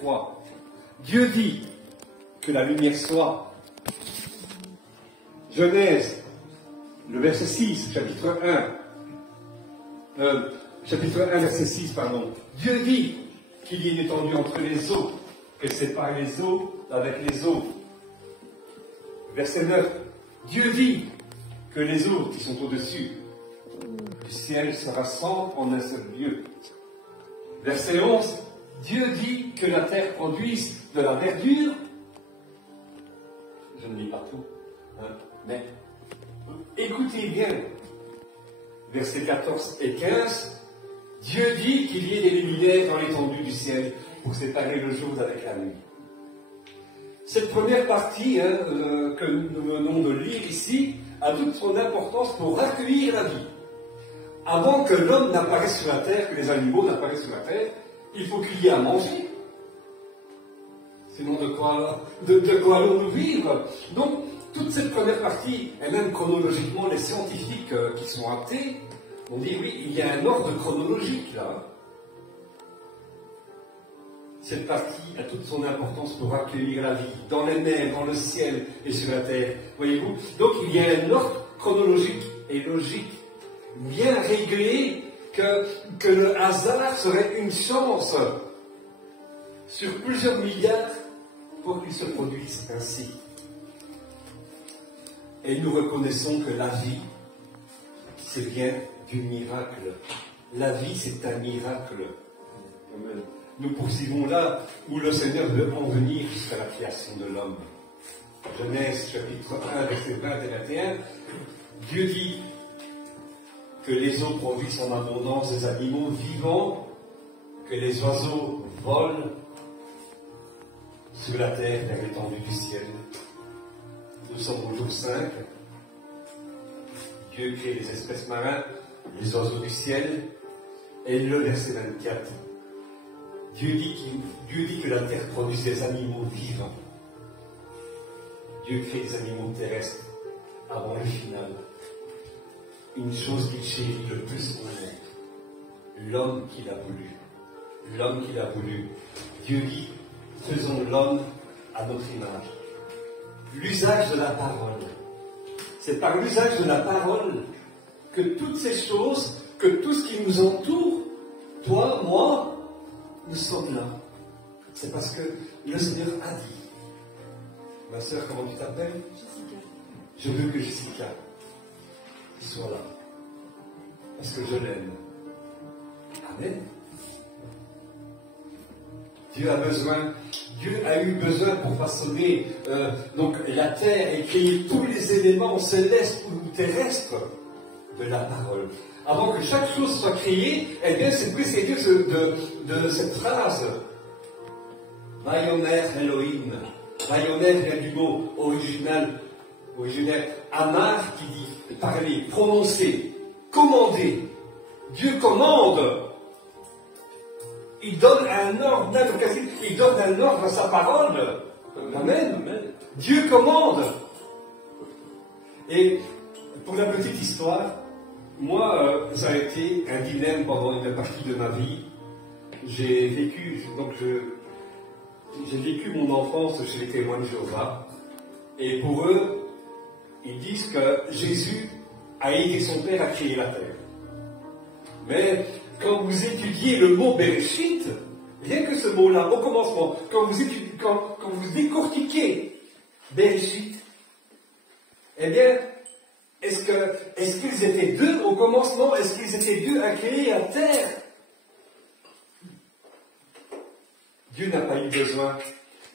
3. Dieu dit que la lumière soit. Genèse, le verset 6, chapitre 1, verset 6, pardon. Dieu dit qu'il y ait une étendue entre les eaux, qu'elle sépare les eaux avec les eaux. Verset 9. Dieu dit que les eaux qui sont au-dessus du ciel se rassemblent en un seul lieu. Verset 11. Dieu dit que la terre produise de la verdure. Je ne lis pas tout, mais écoutez bien. Versets 14 et 15. Dieu dit qu'il y ait des luminaires dans l'étendue du ciel pour séparer le jour d'avec la nuit. Cette première partie que nous venons de lire ici a toute son importance pour accueillir la vie. Avant que l'homme n'apparaisse sur la terre, que les animaux n'apparaissent sur la terre, il faut qu'il y ait à manger. Sinon, de quoi allons-nous vivre? Donc, toute cette première partie, et même chronologiquement, les scientifiques qui sont athées, on dit oui, il y a un ordre chronologique là. Cette partie a toute son importance pour accueillir la vie, dans les mers, dans le ciel et sur la terre. Voyez-vous? Donc il y a un ordre chronologique et logique, bien réglé, que le hasard serait une chance sur plusieurs milliards pour qu'il se produise ainsi. Et nous reconnaissons que la vie, c'est bien du miracle. La vie, c'est un miracle. Amen. Nous poursuivons là où le Seigneur veut en venir jusqu'à la création de l'homme. Genèse chapitre 1, verset 20 et 21. Dieu dit que les eaux produisent en abondance des animaux vivants, que les oiseaux volent sur la terre vers l'étendue du ciel. Nous sommes au jour 5. Dieu crée les espèces marines, les oiseaux du ciel, et le verset 24. Dieu dit que la terre produit des animaux vivants. Dieu crée des animaux terrestres avant le final. Une chose qu'il chérit le plus au monde, l'homme qu'il a voulu. L'homme qu'il a voulu. Dieu dit, faisons l'homme à notre image. L'usage de la parole. C'est par l'usage de la parole que toutes ces choses, que tout ce qui nous entoure, toi, moi, nous sommes là. C'est parce que le Seigneur a dit. Ma sœur, comment tu t'appelles? Jessica. Je veux que Jessica soit là. Parce que je l'aime. Amen. Dieu a eu besoin pour façonner donc la terre et créer tous les éléments célestes ou terrestres de la parole. Avant que chaque chose soit créée, eh bien, c'est précédé de cette phrase. Vayomer Elohim. Vayomer vient du mot original, Amar, qui dit parler, prononcer, commander. Dieu commande. Il donne un ordre, il donne un ordre à sa parole. Amen. Amen. Dieu commande. Et pour la petite histoire, moi, ça a été un dilemme pendant une partie de ma vie. J'ai vécu mon enfance chez les témoins de Jéhovah. Et pour eux, ils disent que Jésus a aidé son Père à créer la terre. Mais quand vous étudiez le mot Bereshit, rien que ce mot-là, au commencement, quand vous décortiquez Bereshit, eh bien, est-ce qu'ils étaient deux au commencement? Est-ce qu'ils étaient deux à créer la terre? Dieu n'a pas eu besoin.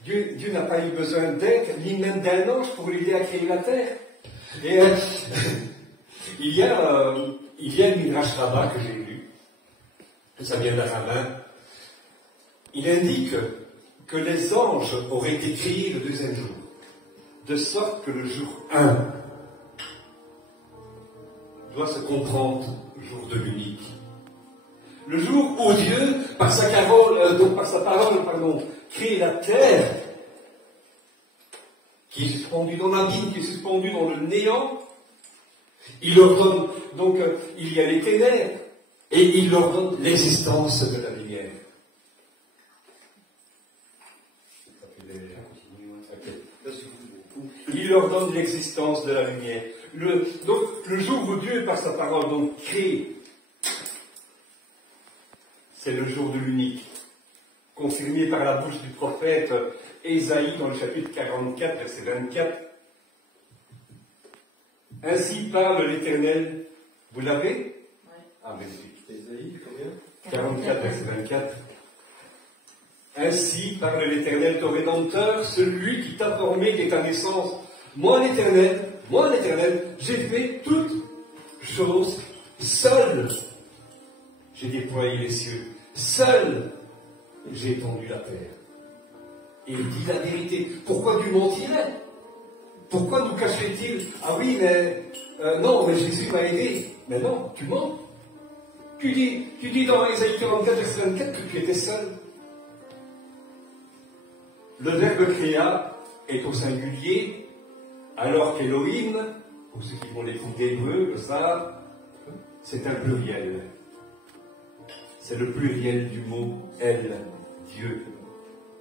Dieu n'a pas eu besoin d'aide, ni même d'un ange pour l'aider à créer la terre. Et il y a une Midrash Rabbah que j'ai lu, ça vient d'un rabbin. Il indique que les anges auraient été créés le deuxième jour, de sorte que le jour 1 doit se comprendre jour de l'unique. Le jour où Dieu, par sa parole, crée la terre, qui est suspendue dans l'abîme, qui est suspendue dans le néant, il ordonne, donc il y a les ténèbres, et il ordonne l'existence de la lumière. il leur donne l'existence de la lumière. Donc, le jour où Dieu, par sa parole, donc, crée, c'est le jour de l'unique, confirmé par la bouche du prophète Ésaïe dans le chapitre 44, verset 24. Ainsi parle l'Éternel. Vous l'avez? Ouais. Ah, magnifique. Ésaïe, combien? 44, verset 24. Ainsi parle l'Éternel, ton Rédempteur, celui qui t'a formé dès ta naissance. Moi l'Éternel, j'ai fait toutes choses seul. J'ai déployé les cieux. Seul, j'ai étendu la terre. Et il dit la vérité. Pourquoi Dieu mentirait? Pourquoi nous cacherait-il? Ah oui, mais non, mais Jésus m'a aidé. Mais non, tu mens. Tu dis dans Ésaïe 44, verset 24 que tu étais seul. Le verbe créa est au singulier, alors qu'Elohim, pour ceux qui vont l'écouter hébreu, le savent, c'est un pluriel. C'est le pluriel du mot El, Dieu,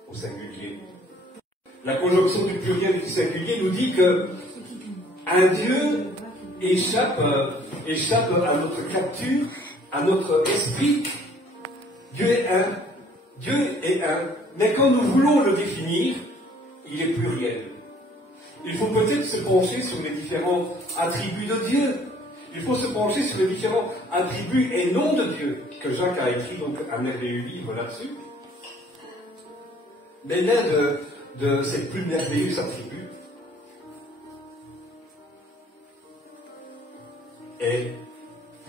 au singulier. La conjonction du pluriel et du singulier nous dit que un Dieu échappe à notre capture, à notre esprit. Dieu est un, mais quand nous voulons le définir, il est pluriel. Il faut peut-être se pencher sur les différents attributs de Dieu. Il faut se pencher sur les différents attributs et noms de Dieu, que Jacques a écrit donc un merveilleux livre là-dessus. Mais l'un de ces plus merveilleux attributs est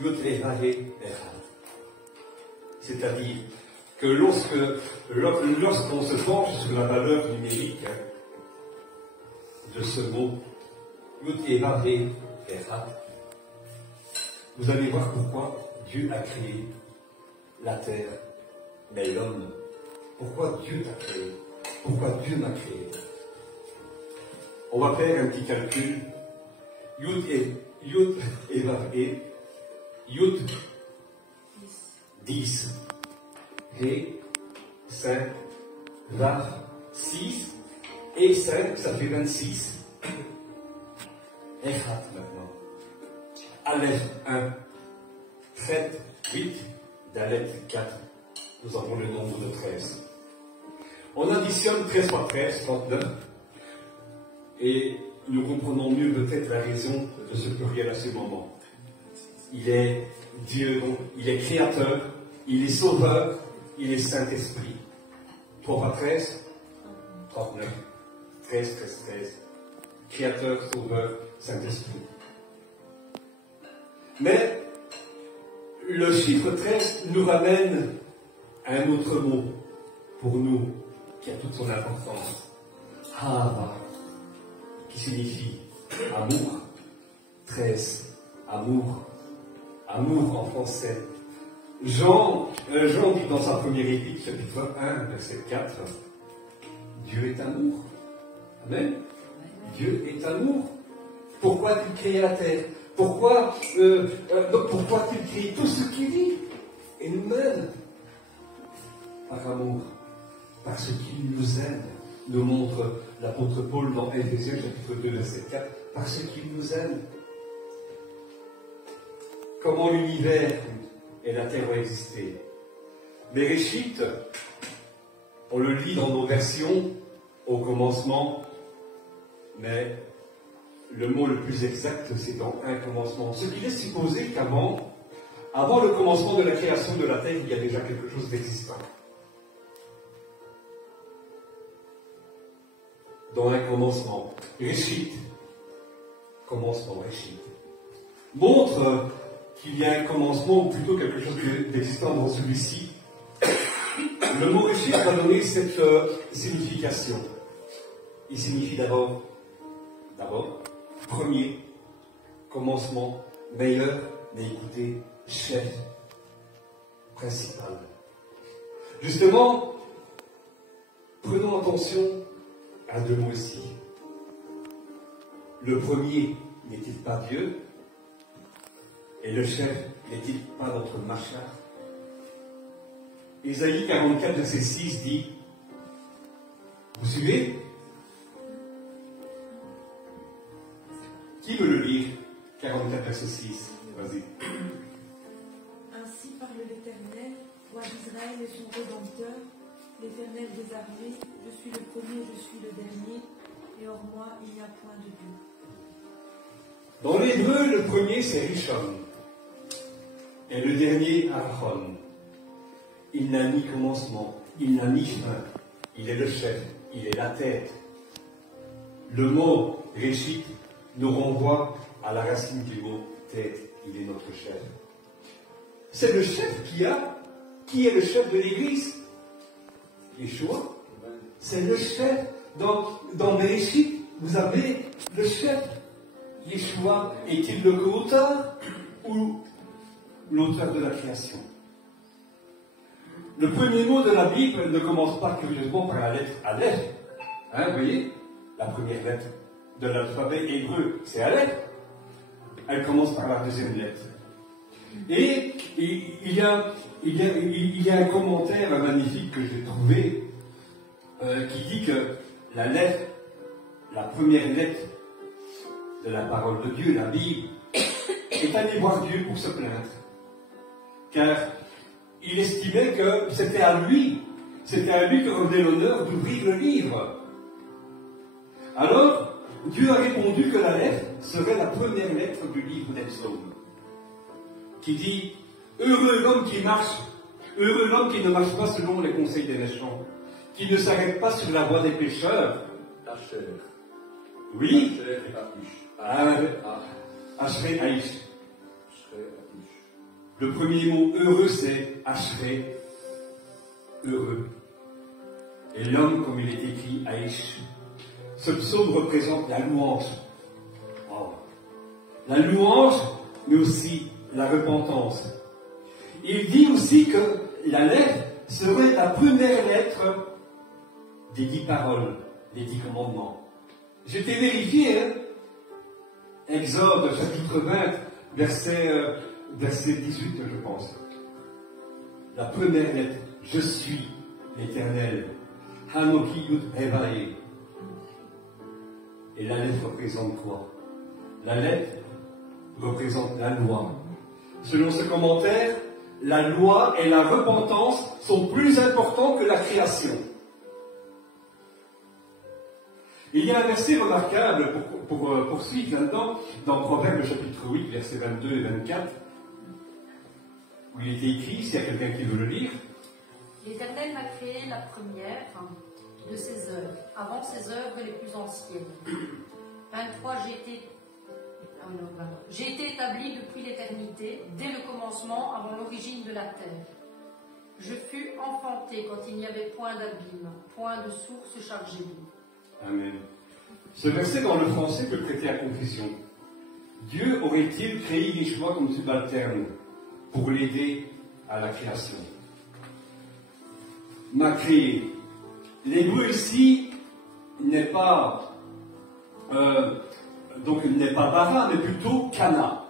Yod-Heh-Vav Echad. C'est-à-dire que lorsqu'on se penche sur la valeur numérique de ce mot Yod-Heh-Vav Echad, vous allez voir pourquoi Dieu a créé la terre, mais l'homme. Pourquoi Dieu t'a créé? Pourquoi Dieu m'a créé? On va faire un petit calcul. Yud-Heh-Vav, Yud 10, He 5, Vav 6, et 5, ça fait 26. Echad maintenant. Aleph 1, 7, 8, Dalet 4. Nous avons le nombre de 13. On additionne 13 fois 13, 39. Et nous comprenons mieux peut-être la raison de ce pluriel à ce moment. Il est Dieu, donc, il est créateur, il est sauveur, il est Saint-Esprit. 3 fois 13, 39. 13, 13, 13. Créateur, sauveur, Saint-Esprit. Mais le chiffre 13 nous ramène à un autre mot pour nous qui a toute son importance. Hava, qui signifie amour. 13, amour. Amour en français. Jean dit dans sa première épître, chapitre 1, verset 4, Dieu est amour. Amen. Dieu est amour. Pourquoi tu crées la terre? Pourquoi tu crées tout ce qu'il dit? Et nous-mêmes, par amour, parce qu'il nous aime, nous montre l'apôtre Paul dans Éphésiens chapitre 2, verset 4, parce qu'il nous aime. Comment l'univers et la terre ont existé? Bereshit, on le lit dans nos versions au commencement, mais le mot le plus exact, c'est dans un commencement. Ce qui laisse supposer qu'avant le commencement de la création de la terre, il y a déjà quelque chose d'existant. Dans un commencement. Réchit. Commencement, Réchit. Montre qu'il y a un commencement, ou plutôt quelque chose d'existant dans celui-ci. Le mot Réchit va donner cette signification. Il signifie d'abord, premier, commencement, meilleur, mais écoutez, chef, principal. Justement, prenons attention à deux mots ici. Le premier n'est-il pas Dieu? Et le chef n'est-il pas notre Machar? Ésaïe 44, verset 6 dit, vous suivez? Qui veut le lire? 44, verset 6. Vas-y. Ainsi parle l'Éternel, roi d'Israël et son Rédempteur, l'Éternel des armées, je suis le premier, je suis le dernier, et hors moi il n'y a point de Dieu. Dans l'hébreu, le premier c'est Rishon, et le dernier Aaron. Il n'a ni commencement, il n'a ni fin, il est le chef, il est la tête. Le mot Réchit nous renvoie à la racine du mot tête, il est notre chef. C'est le chef qui est le chef de l'Église. Yeshua, c'est le chef. Dans Bereshit, vous avez le chef. Yeshua est-il le co-auteur ou l'auteur de la création? Le premier mot de la Bible ne commence pas curieusement par la lettre Aleph. Vous voyez, la première lettre de l'alphabet hébreu, c'est Aleph. Elle commence par la deuxième lettre. Et il y a un commentaire magnifique que j'ai trouvé qui dit que la première lettre de la parole de Dieu, la Bible, est allée voir Dieu pour se plaindre. Car il estimait que c'était à lui que revenait l'honneur d'ouvrir le livre. Alors, Dieu a répondu que la lettre serait la première lettre du livre des psaumes, qui dit « Heureux l'homme qui marche, heureux l'homme qui ne marche pas selon les conseils des méchants, qui ne s'arrête pas sur la voie des pécheurs. » Asher. Oui. Asher Aish. Ashrei Aish. Le premier mot heureux, c'est Ashrei, heureux. Et l'homme, comme il est écrit, Aish. Ce psaume représente la louange. Oh. La louange, mais aussi la repentance. Il dit aussi que la lettre serait la première lettre des 10 paroles, des 10 commandements. J'étais vérifié, hein? Exode, chapitre 20, verset 18, je pense. La première lettre, je suis l'Éternel. Hanoki Yud Hevae. Et la lettre représente quoi? La lettre représente la loi. Selon ce commentaire, la loi et la repentance sont plus importants que la création. Il y a un verset remarquable pour poursuivre là-dedans, dans Proverbe chapitre 8, versets 22 et 24, où il était écrit, s'il y a quelqu'un qui veut le lire. L'Éternel m'a créé la première de ses œuvres, avant ses œuvres les plus anciennes. 23, j'ai été établi depuis l'éternité, dès le commencement, avant l'origine de la terre. Je fus enfanté quand il n'y avait point d'abîme, point de source chargée d'eau. Amen. Ce verset dans le français peut prêter à confusion. Dieu aurait-il créé Yeshua comme subalterne pour l'aider à la création? M'a créé. L'hébreu ici n'est pas n'est pas bara, mais plutôt kana.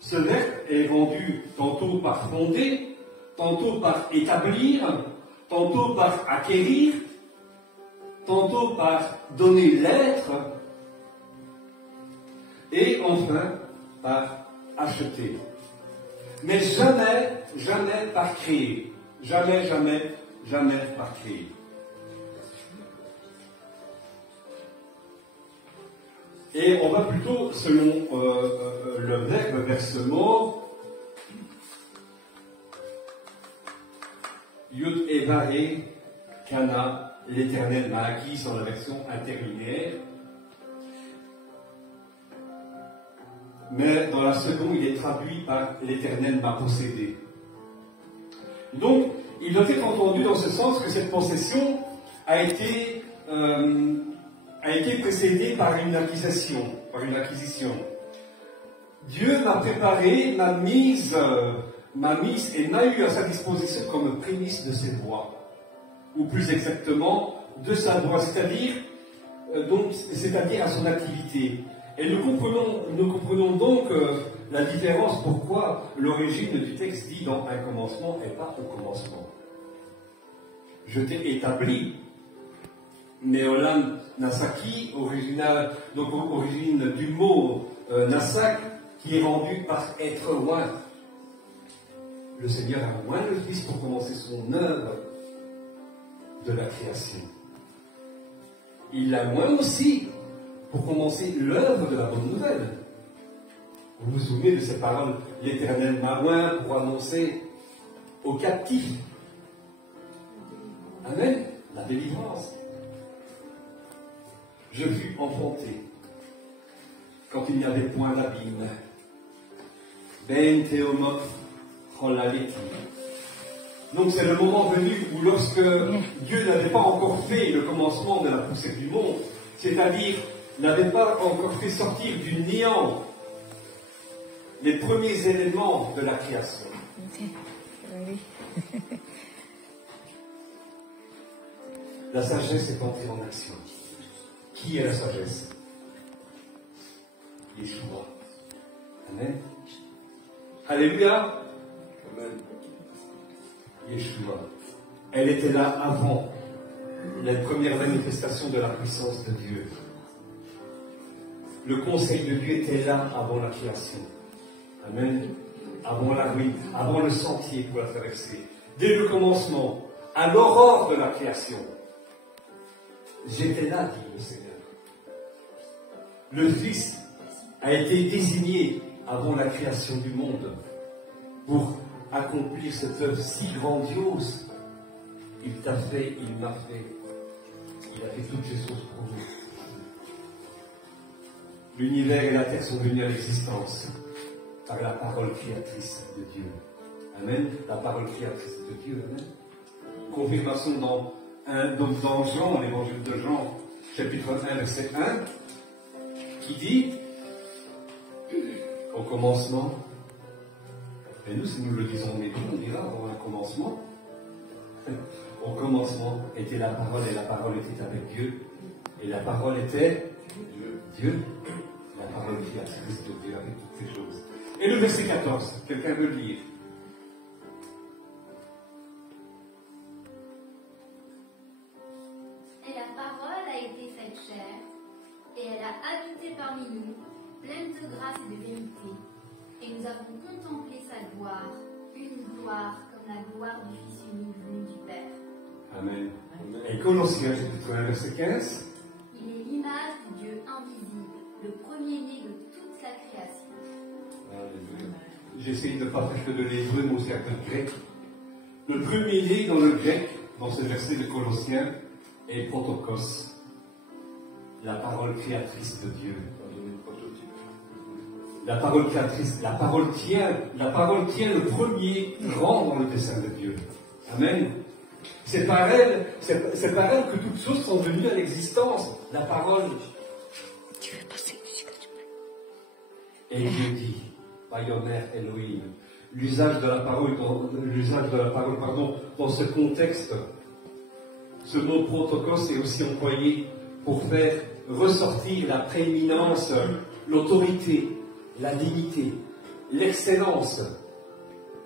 Ce verbe est rendu tantôt par fonder, tantôt par établir, tantôt par acquérir, tantôt par donner l'être, et enfin par acheter. Mais jamais, jamais par créer. Jamais, jamais, jamais par créer. Et on va plutôt, selon le verbe vers ce mot, Yud Evahe Kana, l'Éternel m'a acquis dans la version interlinéaire. Mais dans la seconde, il est traduit par l'Éternel m'a possédé. Donc, il doit être entendu dans ce sens que cette possession a été précédée par une acquisition. Dieu m'a préparé, m'a mise et m'a eu à sa disposition comme prémisse de ses voies. Ou plus exactement, de sa voie, c'est-à-dire à son activité. Et nous comprenons donc la différence, pourquoi l'origine du texte dit dans un commencement et pas au commencement. Je t'ai établi. Neolam Nasaki, donc origine du mot Nasak, qui est rendu par être loin. Le Seigneur a oint le Fils pour commencer son œuvre de la création. Il l'a oint aussi pour commencer l'œuvre de la bonne nouvelle. Vous vous souvenez de ces paroles, l'Éternel m'a oint pour annoncer aux captifs. Amen, la délivrance. Je fus enfanté quand il n'y avait point d'abîme. Ben Théomot Cholaleti. Donc c'est le moment venu où lorsque Dieu n'avait pas encore fait le commencement de la poussée du monde, c'est-à-dire n'avait pas encore fait sortir du néant les premiers éléments de la création. La sagesse est entrée en action. Qui est la sagesse? Yeshua. Amen. Alléluia. Amen. Yeshua. Elle était là avant la première manifestation de la puissance de Dieu. Le conseil de Dieu était là avant la création. Amen. Avant la ruine, avant le sentier pour la traverser. Dès le commencement, à l'aurore de la création. J'étais là, dit le Seigneur. Le Fils a été désigné avant la création du monde pour accomplir cette œuvre si grandiose. Il t'a fait, il m'a fait. Il a fait toutes ces choses pour vous. L'univers et la terre sont venus à l'existence par la parole créatrice de Dieu. Amen. La parole créatrice de Dieu. Amen. Confirmation dans Jean, l'évangile de Jean, chapitre 1, verset 1, qui dit, au commencement, et nous, si nous le disons, mais on dira avant un commencement, au commencement était la parole, et la parole était avec Dieu, et la parole était Dieu, la parole créatrice de Dieu avec toutes ces choses. Et le verset 14, quelqu'un veut le lire? Et la parole a été faite chair, et elle a habité parmi nous, pleine de grâce et de vérité. Et nous avons contemplé sa gloire, une gloire comme la gloire du Fils unique venu du Père. Amen. Et Colossiens, chapitre 1, verset 15. Il est l'image du Dieu invisible, le premier-né de toute la création. J'essaie de ne pas faire que de l'hébreu, mais aussi un peu de grec. Le premier-né dans le grec, dans ce verset de Colossiens, est protokos, la parole créatrice de Dieu. La parole créatrice, la parole tient le premier rang dans le dessein de Dieu. Amen. C'est par elle que toutes choses sont venues à l'existence. La parole. Et Dieu dit, Vayomer Elohim, l'usage de la parole, dans ce contexte, ce mot protokos est aussi employé pour faire ressortir la prééminence, l'autorité, la dignité, l'excellence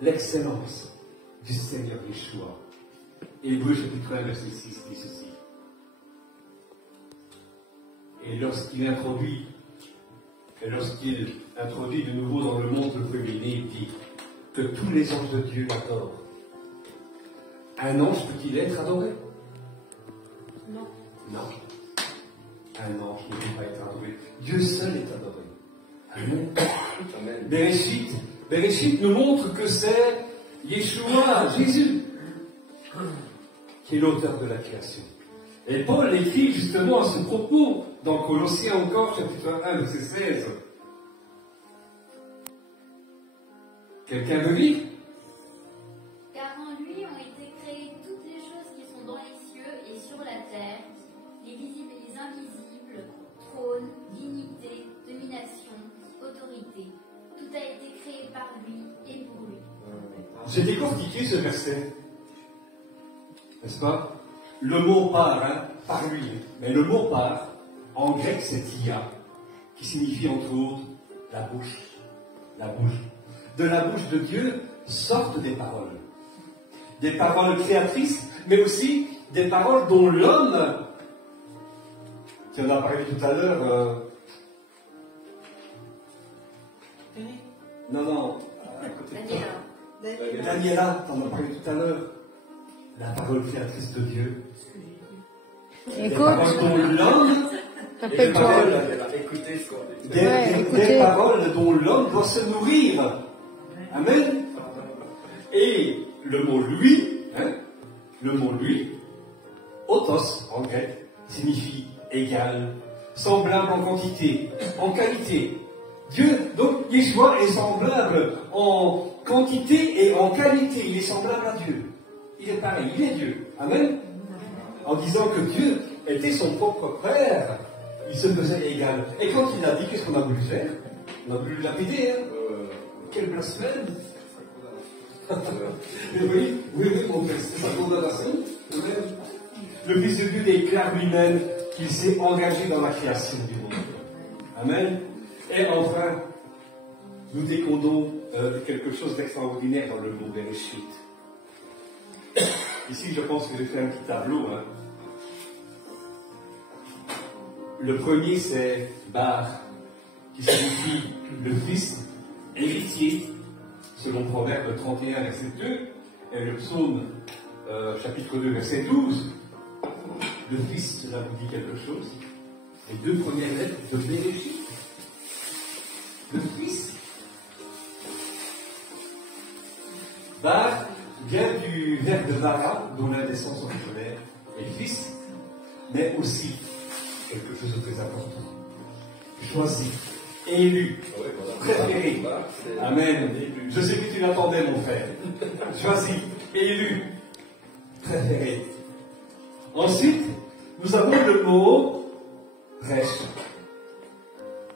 du Seigneur Yeshua. Hébreux chapitre 1, verset 6 dit ceci. Et lorsqu'il introduit de nouveau dans le monde le féminin, il dit que tous les anges de Dieu l'adorent. Un ange peut-il être adoré? Non. Non. Un ange ne peut pas être adoré. Dieu seul est adoré. Amen. Bereshit nous montre que c'est Yeshua, Jésus, qui est l'auteur de la création. Et Paul écrit justement à ce propos dans Colossiens encore, chapitre 1, verset 16. Quelqu'un veut lire? Car en lui ont été créées toutes les choses qui sont dans les cieux et sur la terre, les visibles et les invisibles, trône, dignité, domination, autorité. Tout a été créé par lui et pour lui. J'ai décortiqué ce verset. N'est-ce pas? Le mot par lui. Mais le mot par, en grec, c'est tia, qui signifie entre autres la bouche. La bouche. De la bouche de Dieu sortent des paroles. Des paroles créatrices, mais aussi des paroles dont l'homme Tu en as parlé tout à l'heure. Non, à côté de toi. Daniela, tu en as parlé tout à l'heure. La parole créatrice de Dieu. Des paroles dont l'homme. Des paroles dont l'homme doit se nourrir. Amen. Et le mot lui, autos en grec, signifie égal, semblable en quantité, en qualité. Dieu, donc Yeshua est semblable en quantité et en qualité. Il est semblable à Dieu. Il est pareil, il est Dieu. Amen. En disant que Dieu était son propre frère, il se faisait égal. Et quand il a dit, qu'est-ce qu'on a voulu faire? On a voulu le lapider, hein. Quel blasphème. Oui, mon frère, c'est sa condamnation. Le Fils de Dieu déclare lui-même qu'il s'est engagé dans la création du monde. Amen. Et enfin, nous décodons quelque chose d'extraordinaire dans le mot Bereshit. Ici, je pense que j'ai fait un petit tableau. Hein. Le premier, c'est Bar, qui signifie le fils, héritier, selon Proverbe 31, verset 2, et le psaume, chapitre 2, verset 12. Le fils, cela vous dit quelque chose. Les deux premières lettres de Bereshit. Le fils. Bar vient du verbe de Bara, dont l'indécence ordinaire est fils, mais aussi quelque chose de très important. Choisi, élu, préféré. Amen. Je sais que tu l'attendais, mon frère. Choisi, élu, préféré. Ensuite, nous avons le mot Resh.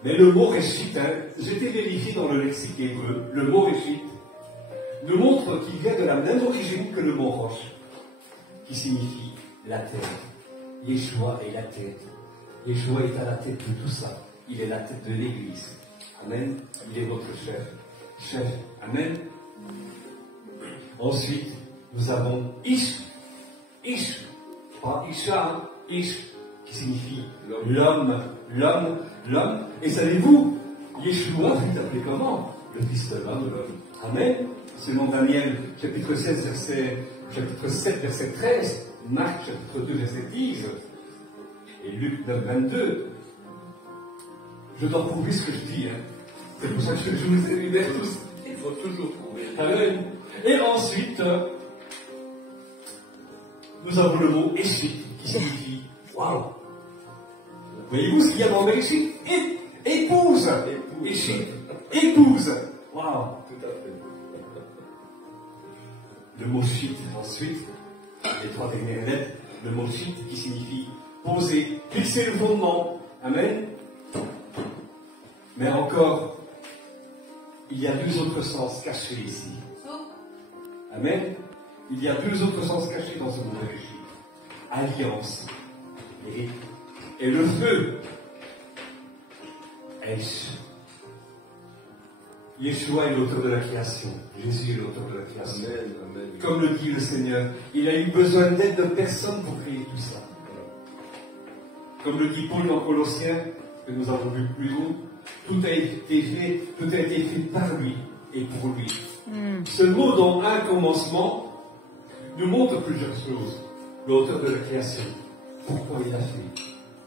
Mais le mot Réchit, j'ai été vérifié dans le lexique hébreu, le mot Réchit nous montre qu'il vient de la même origine que le mot Roche, qui signifie la terre. Yeshua est la tête. Yeshua est à la tête de tout ça. Il est la tête de l'Église. Amen. Il est votre chef. Amen. Ensuite, nous avons Ish. Ish. Pas Isha, Ish, qui signifie l'homme. Et savez-vous, Yeshua fut appelé comment? Le Fils de l'homme. Amen. Selon Daniel, chapitre 7, verset 13, Marc, chapitre 2, verset 10, et Luc 9, 22. Je dois prouver ce que je dis. Hein. C'est pour ça que je vous énumère tous. Il faut toujours prouver. Amen. Et ensuite, nous avons le mot Échit, qui signifie waouh. Voyez-vous ce qu'il y a dans Échit? Épouse. Échit. Épouse. Waouh. Tout à fait. Le mot shit, ensuite, les trois dernières lettres, le mot shit qui signifie poser, fixer le fondement. Amen. Mais encore, il y a deux autres sens cachés ici. Amen. Il y a deux autres sens cachés dans ce mot Réchit. Alliance et le feu. Esh. Yeshua est l'auteur de la création. Jésus est l'auteur de la création. Amen, amen. Comme le dit le Seigneur, il a eu besoin d'aide de personne pour créer tout ça. Comme le dit Paul dans Colossiens, que nous avons vu plus haut, tout a été fait par lui et pour lui. Ce mot dans un commencement nous montre plusieurs choses. L'auteur de la création, pourquoi il a fait.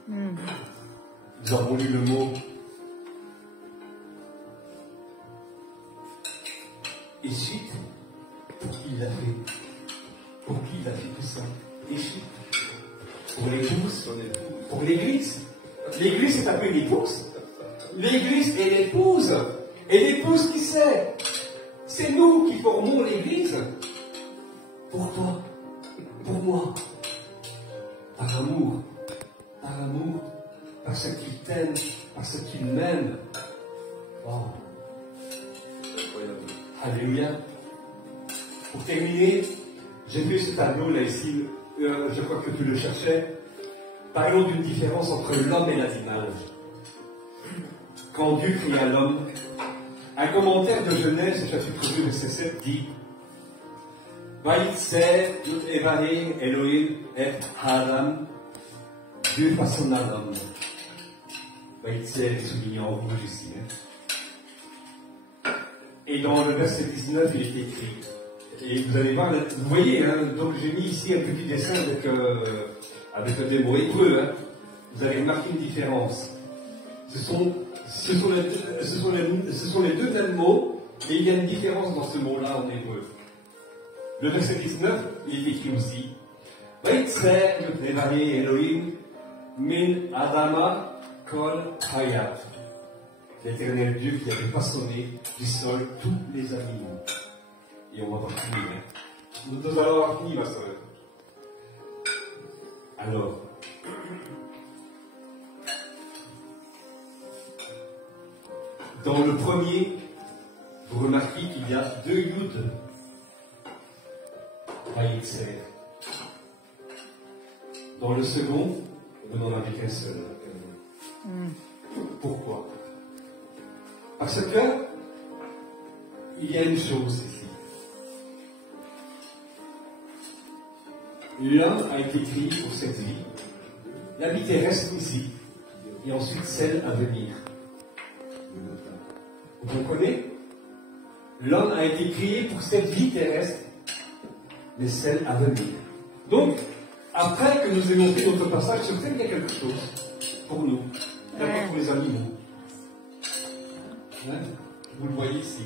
Nous avons lu le mot Échit, pour qui il l'a fait. Pour qui il a fait tout ça. Échit. Pour l'épouse. Pour l'église. L'église est appelée l'épouse. L'église est l'épouse. Et l'épouse qui c'est? C'est nous qui formons l'église. Pour toi. Pour moi. Par amour. Par amour. Parce qu'il t'aime. Parce qu'il m'aime. Wow. Alléluia. Pour terminer, j'ai vu ce tableau là ici, je crois que tu le cherchais. Parlons d'une différence entre l'homme et l'animal. Quand Dieu créa l'homme, un commentaire de Genèse, chapitre 2, verset 7, dit Vaïtser Yud Evahe Elohim et Adam. Dieu façonna l'homme Vaïtzer est souligné en rouge ici. Hein. Et dans le verset 19, il est écrit. Et vous allez voir, vous voyez, hein, donc j'ai mis ici un petit dessin avec des mots hébreux. Hein. Vous avez remarqué une différence. Ce sont les deux mêmes mots, et il y a une différence dans ce mot-là en hébreu. Le verset 19, il est écrit aussi. Vaïtzer levané Elohim min Adama kol hayat. L'Éternel Dieu qui avait façonné du sol tous les animaux. Et on va pas finir. Hein. Nous allons avoir fini, ma soeur. Alors, dans le premier, vous remarquez qu'il y a deux yud. Vaïtzer. Dans le second, vous n'en avez qu'un seul. Pourquoi? Parce que il y a une chose ici. L'homme a été créé pour cette vie. La vie terrestre ici. Et ensuite celle à venir. Vous comprenez? L'homme a été créé pour cette vie terrestre, mais celle à venir. Donc, après que nous ayons fait notre passage sur terre, il y a quelque chose pour nous. D'abord pour les animaux. Hein? Vous le voyez ici.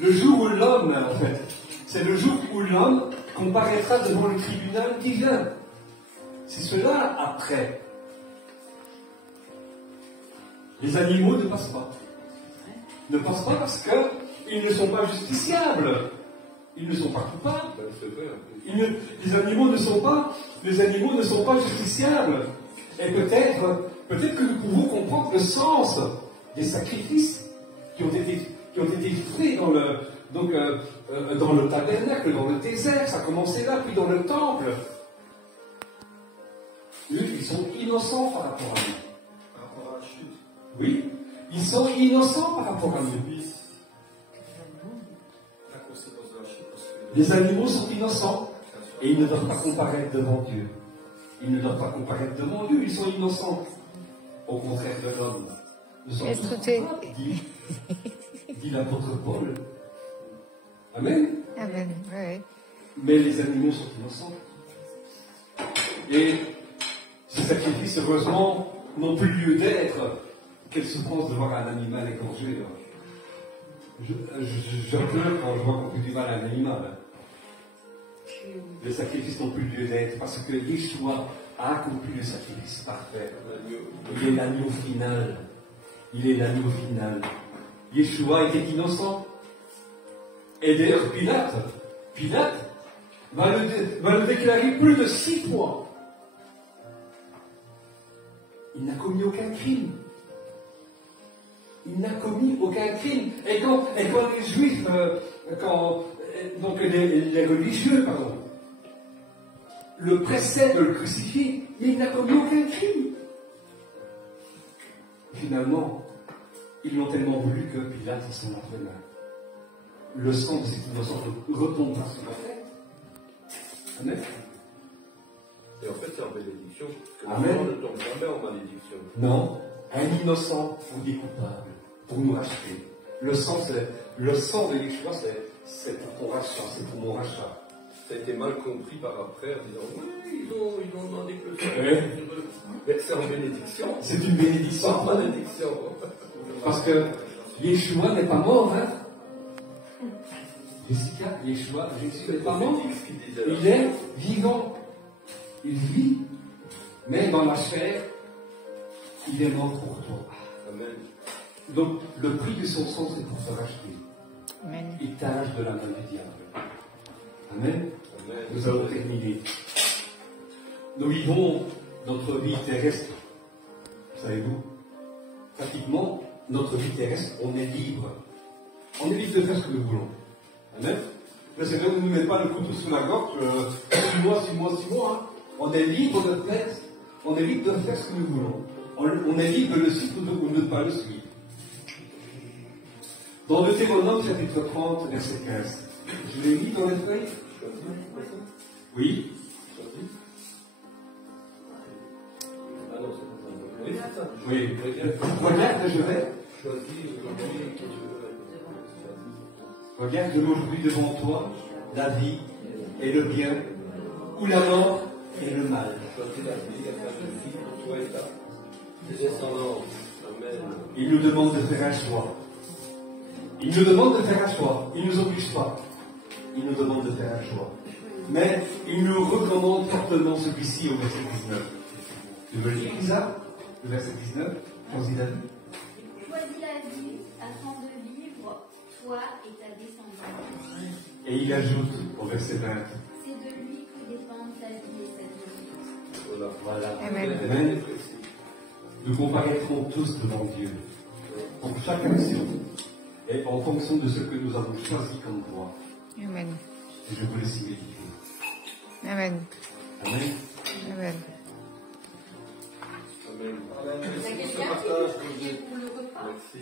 Le jour où l'homme, en fait, c'est le jour où l'homme comparaîtra devant le tribunal divin. C'est cela après. Les animaux ne passent pas. Ne passent pas parce qu'ils ne sont pas justiciables. Ils ne sont pas coupables. Les animaux ne sont pas justiciables. Et peut-être que nous pouvons comprendre le sens des sacrifices qui ont été faits dans le tabernacle, dans le désert. Ça a commencé là, puis dans le temple. Eux, ils sont innocents par rapport à nous. Par rapport à la chute. Oui, ils sont innocents par rapport à nous. La conséquence de la chute. Les animaux sont innocents et ils ne doivent pas comparaître devant Dieu. Ils ne doivent pas comparaître devant Dieu, ils sont innocents. Au contraire de l'homme. Nous sommes tous dit l'apôtre Paul. Amen. Amen. Ouais. Mais les animaux sont innocents. Et ces sacrifices, heureusement, n'ont plus lieu d'être. Quelle souffrance de voir un animal égorgé. Je pleure quand je vois qu'on fait du mal à un animal. Les sacrifices n'ont plus lieu d'être parce que Yeshua a accompli le sacrifice parfait. Il est l'agneau final. Il est l'agneau final. Yeshua était innocent. Et d'ailleurs, Pilate va le déclarer plus de 6 fois. Il n'a commis aucun crime. Il n'a commis aucun crime. Et quand les Juifs, donc les religieux, pardon, le pressaient de le crucifier, mais il n'a commis aucun crime. Finalement, ils l'ont tellement voulu que Pilate s'en a fait mal. Le sang de cet innocent retombera sur la tête. Amen. Et en fait, c'est en bénédiction. Amen. On ne tombe jamais en malédiction. Non, un innocent pour des coupables, pour nous racheter. Le sang de Yeshua, c'est pour ton rachat, c'est pour mon rachat. Ça a été mal compris par après en disant oui, ils ont demandé que le sang. Oui. Mais c'est en bénédiction. C'est une bénédiction. Sans malédiction. Parce que Yeshua n'est pas mort, hein. Jessica, Yeshua, Jésus n'est pas mort. Il est vivant. Il vit. Mais dans la chair, il est mort pour toi. Amen. Donc, le prix de son sang, c'est pour te racheter. Amen. Il t'arrache de la main du diable. Amen. Amen. Nous allons terminer. Nous vivons notre vie terrestre. Savez-vous? Pratiquement, notre vie terrestre, on est libre. On est libre de faire ce que nous voulons. Amen. Le Seigneur ne nous met pas le couteau sous la gorge, 6 mois. Hein. On est libre de faire, ce que nous voulons. On est libre de le suivre ou de ne pas le suivre. Dans Deutéronome chapitre 30, verset 15. Je l'ai mis dans les feuilles. Oui. Oui, c'est ça. Oui. Regarde, Regarde, je vais. choisis aujourd'hui qui tu veux. Regarde aujourd'hui devant toi la vie et le bien, ou la mort et le mal. Choisis la vie, la vie pour toi et ta descendance. Amen. Il nous demande de faire un choix. Il nous demande de faire un choix. Il ne nous oblige pas. Il nous demande de faire un choix. Mais il nous recommande fortement celui-ci au verset 19. Tu veux le lire, Lisa? Le verset 19, choisis la vie. Choisis la vie afin de vivre, toi et ta descendance. Et il ajoute au verset 20. C'est de lui que dépendent ta vie et ta vie. Voilà. Voilà. Amen. Amen. Nous comparaîtrons tous devant Dieu pour chaque action et en fonction de ce que nous avons choisi comme voie. Amen. Et je vous laisse y méditer. Amen. Amen. Amen. Amen. Il y a quelqu'un qui veut prier pour le repas? Merci.